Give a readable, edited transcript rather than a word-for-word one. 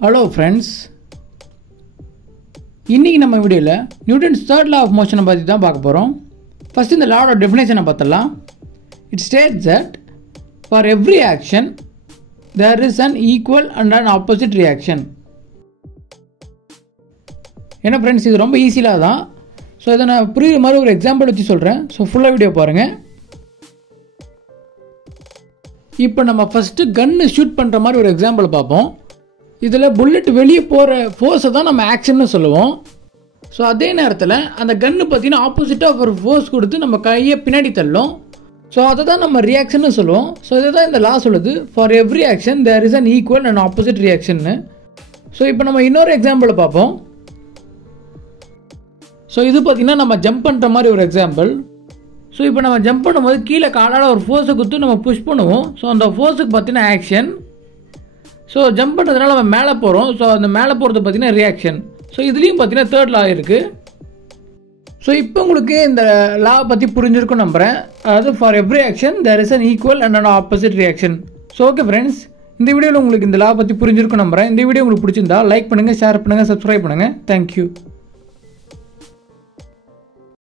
Hello friends, இன்னைக்கு நம்ம வீடியோல Newton's third law of motion பத்தி தான் பார்க்க போறோம். First இந்த law ஓட definition பார்த்தலாம். It states that for every action there is an equal and an opposite reaction. என்ன फ्रेंड्स இது ரொம்ப ஈஸியா தான். சோ இத நான் புரியுற மாதிரி ஒரு எக்ஸாம்பிள் வச்சு சொல்றேன். சோ ஃபுல்லா வீடியோ பாருங்க. இப்போ நம்ம ஃபர்ஸ்ட் கன் ஷூட் பண்ற மாதிரி ஒரு எக்ஸாம்பிள் பாப்போம். இதுல புல்லட் வெளிய போற ஃபோர்ஸ் தான் நம்ம ஆக்ஷன்னு சொல்லுவோம். சோ அதே நேரத்துல அந்த கன் பத்தின ஆப்போசிட்டா ஒரு ஃபோர்ஸ் கொடுத்து நம்ம கையை பின்னாடி தள்ளும். சோ அத தான் நம்ம ரியாக்ஷன்னு சொல்லுவோம். சோ இதுதான் இந்த லா சொல்லுது for every action there is an equal and opposite reaction. So இப்போ நம்ம இன்னொரு எக்ஸாம்பிள் பாப்போம். சோ இது பாத்தீங்கன்னா நம்ம ஜம்ப் பண்ற மாதிரி ஒரு எக்ஸாம்பிள். சோ இப்போ நம்ம ஜம்ப் பண்ணும்போது கீழ காலால ஒரு ஃபோர்ஸ் கொடுத்து நம்ம புஷ் பண்ணுவோம். சோ அந்த ஃபோர்ஸ்க்கு பத்தின ஆக்ஷன். ஸோ ஜம்ப் பண்ணுறதுனால நம்ம மேலே போகிறோம். ஸோ அந்த மேலே போகிறது பார்த்தீங்கன்னா ரியாக்ஷன். ஸோ இதுலேயும் பார்த்தீங்கன்னா தேர்ட் லா இருக்குது. ஸோ இப்போ உங்களுக்கு இந்த லா பற்றி புரிஞ்சிருக்கும் நம்புகிறேன். அதாவது for every action there is an equal and an opposite reaction. So okay friends, இந்த வீடியோவில் உங்களுக்கு இந்த லா பற்றி புரிஞ்சிருக்கும் நம்புகிறேன். இந்த வீடியோ உங்களுக்கு பிடிச்சிருந்தா லைக் பண்ணுங்கள், ஷேர் பண்ணுங்கள், சப்ஸ்கிரைப் பண்ணுங்கள். தேங்க்யூ.